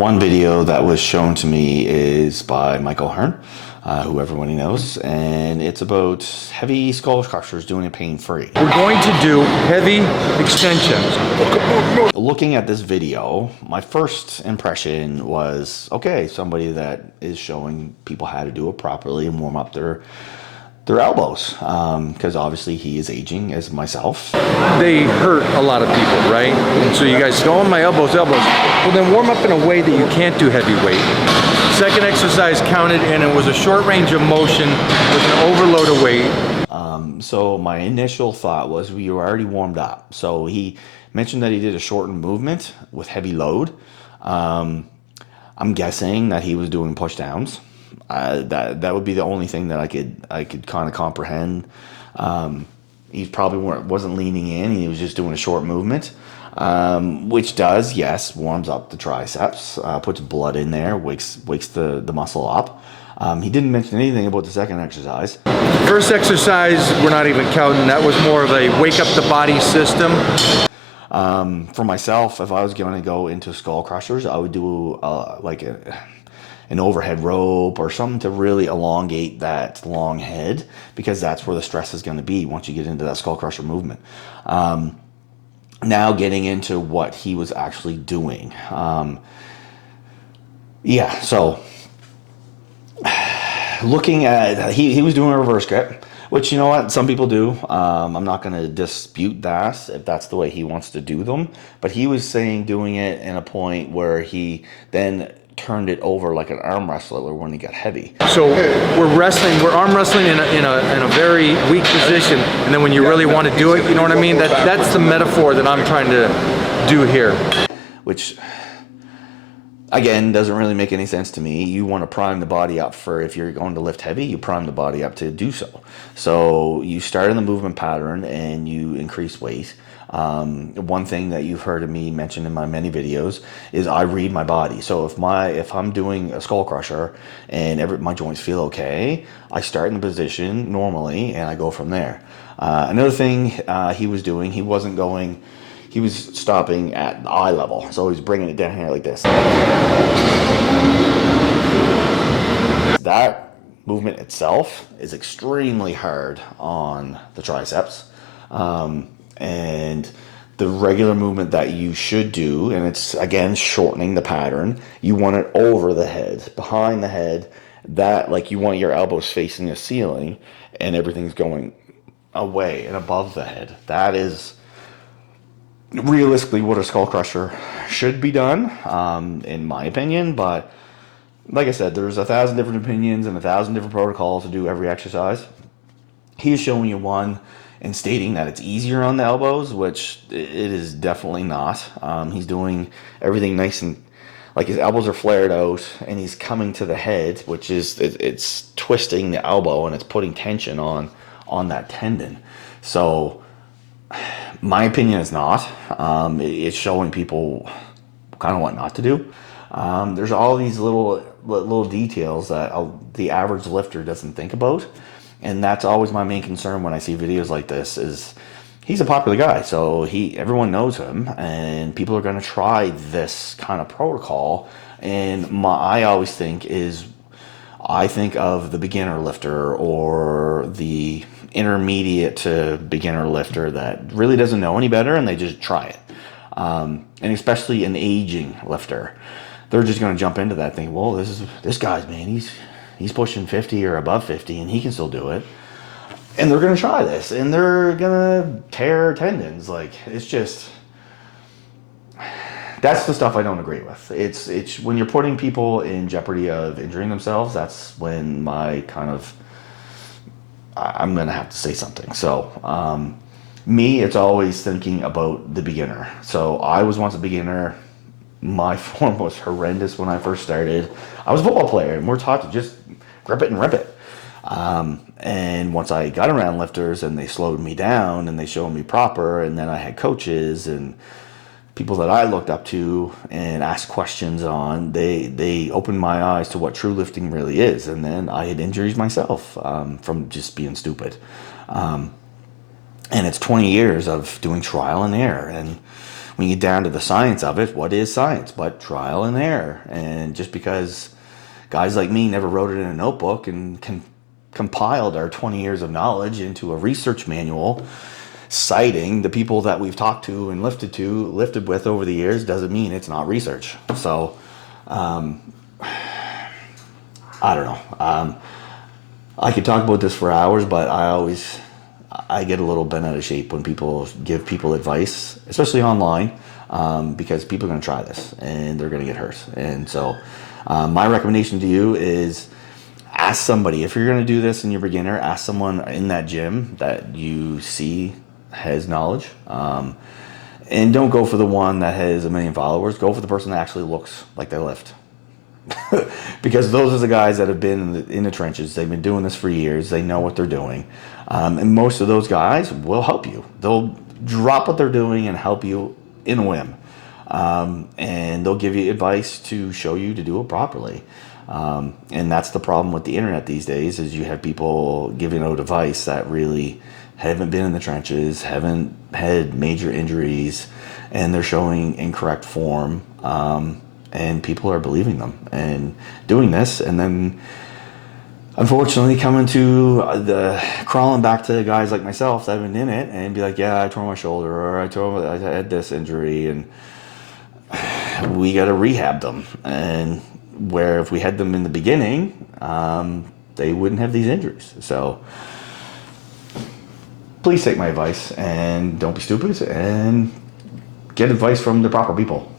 one video that was shown to me is by Michael Hearn, who everybody knows, and it's about heavy skull crushers doing it pain-free. We're going to do heavy extensions. Looking at this video, my first impression was, okay, somebody that is showing people how to do it properly and warm up their elbows, because obviously he is aging as myself. They hurt a lot of people, right? And so you guys go, oh, my elbows. Well, then warm up in a way that you can't do heavy weight. Second exercise counted, and it was a short range of motion with an overload of weight. So my initial thought was we were already warmed up. So he mentioned that he did a shortened movement with heavy load. I'm guessing that he was doing push downs. That would be the only thing that I could kind of comprehend. He probably wasn't leaning in. He was just doing a short movement, which does, yes, warms up the triceps, puts blood in there, wakes the muscle up. He didn't mention anything about the second exercise. First exercise, we're not even counting. That was more of a wake up the body system. For myself, if I was going to go into skull crushers, I would do an overhead rope or something to really elongate that long head, because that's where the stress is going to be once you get into that skull crusher movement. Now getting into what he was actually doing. So looking at, he was doing a reverse grip, which, you know what, some people do. I'm not going to dispute that if that's the way he wants to do them, but he was saying doing it in a point where he then turned it over like an arm wrestler when he got heavy. So we're arm wrestling in a very weak position, and then when you really want to do it, you know what I mean? That's the metaphor that I'm trying to do here. Which, again, doesn't really make any sense to me. You want to prime the body up for, if you're going to lift heavy, you prime the body up to do so. So you start in the movement pattern and you increase weight. One thing that you've heard of me mention in my many videos is I read my body. So if I'm doing a skull crusher and my joints feel okay, I start in the position normally and I go from there. Another thing he was doing, he was stopping at eye level. So he's bringing it down here like this. That movement itself is extremely hard on the triceps. And the regular movement that you should do, and it's, again, shortening the pattern, you want it over the head, behind the head, that, like, you want your elbows facing the ceiling and everything's going away and above the head. That is realistically what a skull crusher should be done, in my opinion. But like I said, there's 1,000 different opinions and 1,000 different protocols to do every exercise. He's showing you one and stating that it's easier on the elbows, which it is definitely not. He's doing everything nice and, like, his elbows are flared out and he's coming to the head, which is, it's twisting the elbow and it's putting tension on that tendon. So my opinion is not. It's showing people kind of what not to do. There's all these little details that the average lifter doesn't think about. And that's always my main concern when I see videos like this, is he's a popular guy. So everyone knows him and people are going to try this kind of protocol. And I always think of the beginner lifter or the intermediate to beginner lifter that really doesn't know any better and they just try it. And especially an aging lifter, they're just going to jump into that thing. Well, this guy's, man, he's pushing 50 or above 50 and he can still do it. And they're going to try this and they're going to tear tendons. Like, it's just, that's the stuff I don't agree with. It's when you're putting people in jeopardy of injuring themselves, that's when I'm going to have to say something. So, it's always thinking about the beginner. So I was once a beginner. My form was horrendous when I first started. I was a football player and we're taught to just grip it and rip it. And once I got around lifters and they slowed me down and they showed me proper, and then I had coaches and people that I looked up to and asked questions on, they opened my eyes to what true lifting really is. And then I had injuries myself from just being stupid. And it's 20 years of doing trial and error. And when you get down to the science of it, what is science but trial and error? And just because guys like me never wrote it in a notebook and compiled our 20 years of knowledge into a research manual citing the people that we've talked to and lifted with over the years, doesn't mean it's not research. So I don't know. I could talk about this for hours, but I get a little bent out of shape when people give people advice, especially online, because people are going to try this and they're going to get hurt. And so my recommendation to you is ask somebody. If you're going to do this and you're a beginner, ask someone in that gym that you see has knowledge. And don't go for the one that has a million followers. Go for the person that actually looks like they lift. Because those are the guys that have been in the trenches. They've been doing this for years. They know what they're doing. And most of those guys will help you. They'll drop what they're doing and help you in a whim. And they'll give you advice to show you to do it properly. And that's the problem with the internet these days, is you have people giving out advice that really haven't been in the trenches, haven't had major injuries, and they're showing incorrect form. And people are believing them and doing this, and then unfortunately crawling back to guys like myself that have been in it and be like, yeah, I tore my shoulder, or I had this injury, and we got to rehab them. And where if we had them in the beginning, they wouldn't have these injuries. So please take my advice and don't be stupid and get advice from the proper people.